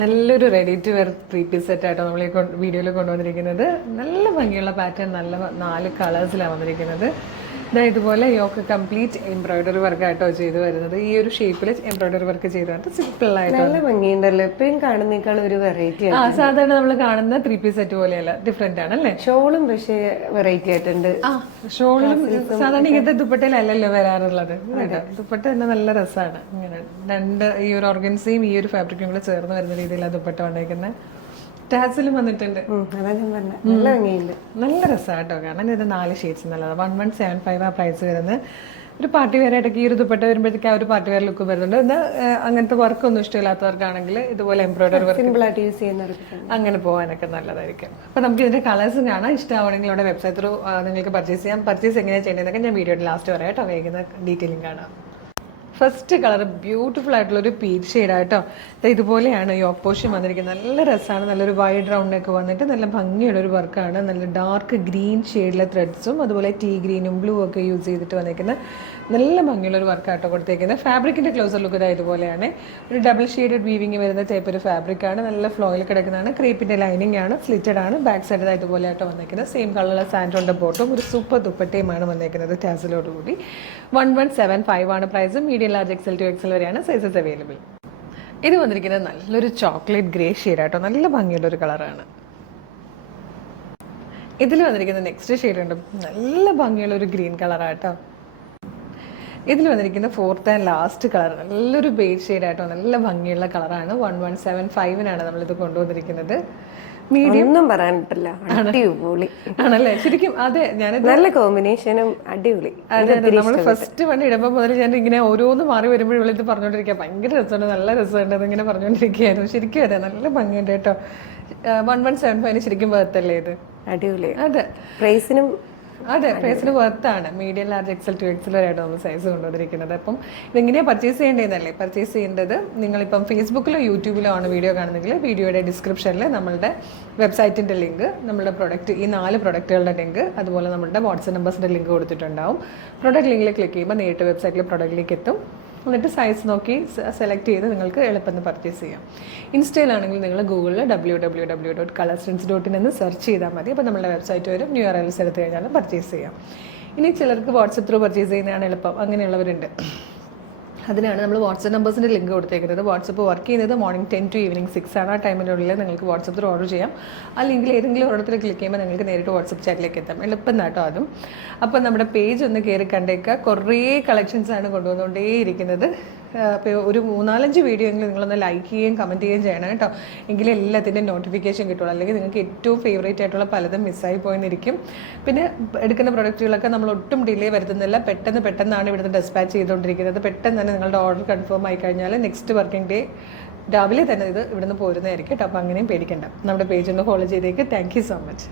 നല്ലൊരു ready to wear three piece set ആയിട്ടോ നമ്മൾ ഈ വീഡിയോയിൽ കൊണ്ടുവന്നിരിക്കുന്നത്. നല്ല ഭംഗിയുള്ള പാറ്റേൺ, നല്ല 4 കളേഴ്സിലാണ് വന്നിരിക്കുന്നത്. ഇതുപോലെ യോക്ക് കംപ്ലീറ്റ് എംബ്രോയിഡറി വർക്ക് ആയിട്ടോ ചെയ്ത് വരുന്നത്. ഈ ഒരു ഷേപ്പിൽ എംബ്രോയിഡറി വർക്ക് ചെയ്തിട്ട് സിമ്പിൾ ആയിട്ട് നല്ല ഭംഗിയുണ്ടല്ലോ. എപ്പോഴും കാണുന്നേക്കാൾ ഒരു വെറൈറ്റി. സാധാരണ നമ്മൾ കാണുന്ന ത്രീ പീസ് സെറ്റ് പോലെയല്ല, ഡിഫറെന്റ് ആണ് അല്ലേ? ഷോളും പക്ഷേ വെറൈറ്റി ആയിട്ടുണ്ട്. ഷോളിലും സാധാരണ ഇങ്ങനത്തെ ദുപ്പട്ടയിലല്ലല്ലോ വരാറുള്ളത്. ദുപ്പട്ട തന്നെ നല്ല രസമാണ്. ഇങ്ങനെ രണ്ട് ഈ ഒരു ഓർഗൻസിയും ഈ ഒരു ഫാബ്രിക്കും കൂടെ ചേർന്ന് വരുന്ന രീതിയിലാണ് ദുപ്പട്ട വന്നേക്കുന്നത്. ടാസിലും വന്നിട്ടുണ്ട്. നല്ല ഭംഗിയുണ്ട്, നല്ല രസമാണ് കേട്ടോ. കാരണം ഇത് 4 ഷെയ്ഡ്സ് നല്ലതാണ്. 1175 ആ പ്രൈസ് വരുന്നത്. ഒരു പാർട്ടി വെയർ ആയിട്ടൊക്കെ ഈ ഒരു ദുപ്പട്ട വരുമ്പോഴത്തേക്ക് ആ ഒരു പാർട്ടി വെയർ ലുക്ക് വരുന്നുണ്ട്. എന്നാൽ അങ്ങനത്തെ വർക്കൊന്നും ഇഷ്ടമില്ലാത്തവർക്കാണെങ്കിൽ ഇതുപോലെ എംബ്രോയിഡറി വർക്ക് സിമ്പിൾ ആയിട്ട് യൂസ് ചെയ്യുന്നവർക്ക് അങ്ങനെ പോകാനൊക്കെ നല്ലതായിരിക്കും. അപ്പോൾ നമുക്ക് ഇതിന്റെ കളേഴ്സും കാണാം. ഇഷ്ടമാണെങ്കിൽ അവിടെ വെബ്സൈറ്റ് ത്രൂ നിങ്ങൾക്ക് പർച്ചേസ് ചെയ്യാം. പർച്ചേസ് എങ്ങനെയാണ് ചെയ്യേണ്ടതൊക്കെ ഞാൻ വീഡിയോയുടെ ലാസ്റ്റ് പറയാം കേട്ടോ. വൈകുന്ന ഡീറ്റെയിലിംഗ് കാണാം. ഫസ്റ്റ് കളർ ബ്യൂട്ടിഫുൾ ആയിട്ടുള്ള ഒരു പീച്ച് ഷെയ്ഡായിട്ടോ. ഇതുപോലെയാണ് ഈ ഓപ്പോഷൻ വന്നിരിക്കുന്നത്. നല്ല രസമാണ്. നല്ലൊരു വൈഡ് റൗണ്ടൊക്കെ വന്നിട്ട് നല്ല ഭംഗിയുള്ള ഒരു വർക്കാണ്. നല്ല ഡാർക്ക് ഗ്രീൻ ഷെയ്ഡിലെ ത്രെഡ്സും അതുപോലെ ടീ ഗ്രീനും ബ്ലൂ ഒക്കെ യൂസ് ചെയ്തിട്ട് വന്നിരിക്കുന്ന നല്ല ഭംഗിയുള്ള ഒരു വർക്കായിട്ടോ കൊടുത്തേക്കുന്നത്. ഫാബ്രിക്കിന്റെ ക്ലോസർ ലുക്ക് ഇതുപോലെയാണ്. ഒരു ഡബിൾ ഷെയ്ഡഡ് വീവിങ് വരുന്ന ടൈപ്പ് ഒരു ഫാബ്രിക്കാണ്. നല്ല ഫ്ലോയിൽ കിടക്കുന്നതാണ്. ക്രീപ്പിന്റെ ലൈനിങ് ആണ്. സ്ലിറ്റഡ് ആണ്. ബാക്ക് സൈഡ് ഇതുപോലെ ആയിട്ടോ വന്നിരിക്കുന്നത്. സെയിം കളറുള്ള സാൻഡോണിന്റെ ബോട്ടും ഒരു സൂപ്പർ ദുപ്പട്ടയുമാണ് വന്നിരിക്കുന്നത് ടാസിലോടുകൂടി. 1175 ആണ് price. Medium large XL to XL വരെയാണ് സൈസസ് അവൈലബിൾ. ഇത് വന്നിരിക്കുന്നത് നല്ലൊരു ചോക്ലേറ്റ് ഗ്രേ ഷെയ്ഡായിട്ടോ. നല്ല ഭംഗിയുള്ള ഒരു കളറാണ്. ഇതിൽ വന്നിരിക്കുന്ന നെക്സ്റ്റ് ഷെയ്ഡ് ഉണ്ട്. നല്ല ഭംഗിയുള്ള ഒരു ഗ്രീൻ കളറായിട്ടോ. ഇതിൽ വന്നിരിക്കുന്ന ഫോർത്ത് ആൻഡ് ലാസ്റ്റ് കളർ നല്ലൊരു ബേജ് ഷെയ്ഡായിട്ടോ. നല്ല ഭംഗിയുള്ള കളറാണ്. 1175 നമ്മളിത് കൊണ്ടുവന്നിരിക്കുന്നത്. മീഡിയം ഒന്നും പറയാനിട്ടില്ല, അടിപൊളി ആണല്ലേ? ശരിക്കും അതെ, ഞാൻ നല്ല കോമ്പിനേഷനും അടിപൊളി. അതെ, നമ്മൾ ഫസ്റ്റ് വണ്ടി ഇടുമ്പോൾ മുതൽ ഞാൻ ഇങ്ങനെ ഓരോന്ന് മാറി വരുമ്പോഴും ഇവിടെ ഇത് പറഞ്ഞുകൊണ്ടിരിക്കുക. ഭയങ്കര രസമുണ്ട്, നല്ല രസമുണ്ട് എന്നിങ്ങനെ പറഞ്ഞുകൊണ്ടിരിക്കുകയായിരുന്നു. ശരിക്കും അതെ, നല്ല ഭംഗിയുണ്ട് കേട്ടോ. 1175 ശരിക്കും വേർത്തല്ലേ ഇത്? അടിപൊളി. അതെ, പ്രൈസിനും അതെ, പ്രൈസിന് വർത്താണ്. Medium large XL to XL വരെയായിട്ട് നമ്മൾ സൈസ് കൊണ്ടുവന്നിരിക്കുന്നത്. അപ്പം ഇതെങ്ങനെയാണ് പർച്ചേസ് ചെയ്യേണ്ടതെന്നല്ലേ? പർച്ചേസ് ചെയ്യേണ്ടത് നിങ്ങളിപ്പം ഫേസ്ബുക്കിലോ യൂട്യൂബിലോ ആണ് വീഡിയോ കാണുന്നെങ്കിൽ വീഡിയോയുടെ ഡിസ്ക്രിപ്ഷനിൽ നമ്മളുടെ വെബ്സൈറ്റിൻ്റെ ലിങ്ക്, നമ്മുടെ പ്രൊഡക്റ്റ്, ഈ 4 പ്രൊഡക്റ്റുകളുടെ ലിങ്ക്, അതുപോലെ നമ്മുടെ വാട്സ്ആപ്പ് നമ്പേഴ്സിൻ്റെ ലിങ്ക് കൊടുത്തിട്ടുണ്ടാവും. പ്രൊഡക്റ്റ് ലിങ്കിൽ ക്ലിക്ക് ചെയ്യുമ്പോൾ നേരിട്ട് വെബ്സൈറ്റിൽ പ്രൊഡക്റ്റിലേക്ക് എത്തും. എന്നിട്ട് സൈസ് നോക്കി സെലക്ട് ചെയ്ത് നിങ്ങൾക്ക് എളുപ്പത്തിൽ പർച്ചേസ് ചെയ്യാം. ഇൻസ്റ്റയിലാണെങ്കിൽ നിങ്ങൾ ഗൂഗിളിൽ www.colorstrints.in എന്ന് സെർച്ച് ചെയ്താൽ മതി. അപ്പോൾ നമ്മുടെ വെബ്സൈറ്റ് വരും. ന്യൂ URLs എടുത്ത് കഴിഞ്ഞാൽ പർച്ചേസ് ചെയ്യാം. ഇനി ചിലർക്ക് വാട്സപ്പ് ത്രൂ പർച്ചേസ് ചെയ്യുന്നതാണ് എളുപ്പം. അങ്ങനെയുള്ളവരുണ്ട്. അതിനാണ് നമ്മൾ വാട്സപ്പ് നമ്പേഴ്സിൻ്റെ ലിങ്ക് കൊടുത്തേക്കുന്നത്. വാട്സപ്പ് വർക്ക് ചെയ്യുന്നത് മോർണിംഗ് 10 to ഈവനിങ് 6 ആണ്. ആ ടൈമിനുള്ളിൽ നിങ്ങൾക്ക് വാട്സപ്പ് ത്രൂ ഓർഡർ ചെയ്യാം. ആ ലിങ്കിൽ ഏതെങ്കിലും ഒരിടത്തിൽ ക്ലിക്ക് ചെയ്യുമ്പോൾ നിങ്ങൾക്ക് നേരിട്ട് വാട്സപ്പ് ചാറ്റിലേക്ക് എത്താം. എളുപ്പം കേട്ടോ അതും. അപ്പോൾ നമ്മുടെ പേജ് ഒന്ന് കയറി കണ്ടേക്കുക. കുറേ കളക്ഷൻസാണ് കൊണ്ടുവന്നുകൊണ്ടേയിരിക്കുന്നത്. അപ്പോൾ ഒരു 3-4 വീഡിയോ എങ്കിലും നിങ്ങളൊന്ന് ലൈക്ക് ചെയ്യുകയും കമൻറ്റ് ചെയ്യുകയും ചെയ്യണം കേട്ടോ. എങ്കിലും എല്ലാത്തിൻ്റെയും നോട്ടിഫിക്കേഷൻ കിട്ടുള്ളൂ. അല്ലെങ്കിൽ നിങ്ങൾക്ക് ഏറ്റവും ഫേവറേറ്റ് ആയിട്ടുള്ള പലതും മിസ്സായി പോയെന്നിരിക്കും. പിന്നെ എടുക്കുന്ന പ്രൊഡക്റ്റുകളൊക്കെ നമ്മൾ ഒട്ടും ഡിലേ വരുത്തുന്നില്ല. പെട്ടെന്നാണ് ഇവിടുന്ന് ഡെസ്പാച്ച് ചെയ്തുകൊണ്ടിരിക്കുന്നത്. പെട്ടെന്ന് തന്നെ നിങ്ങളുടെ ഓർഡർ കൺഫേം ആയി കഴിഞ്ഞാൽ നെക്സ്റ്റ് വർക്കിംഗ് ഡേ രാവിലെ തന്നെ ഇത് ഇവിടുന്ന് പോരുന്നതായിരിക്കും കേട്ടോ. അപ്പോൾ അങ്ങനെയും പേടിക്കണ്ട. നമ്മുടെ പേജ് ഒന്ന് ഫോളോ ചെയ്തേക്ക്. Thank you so much.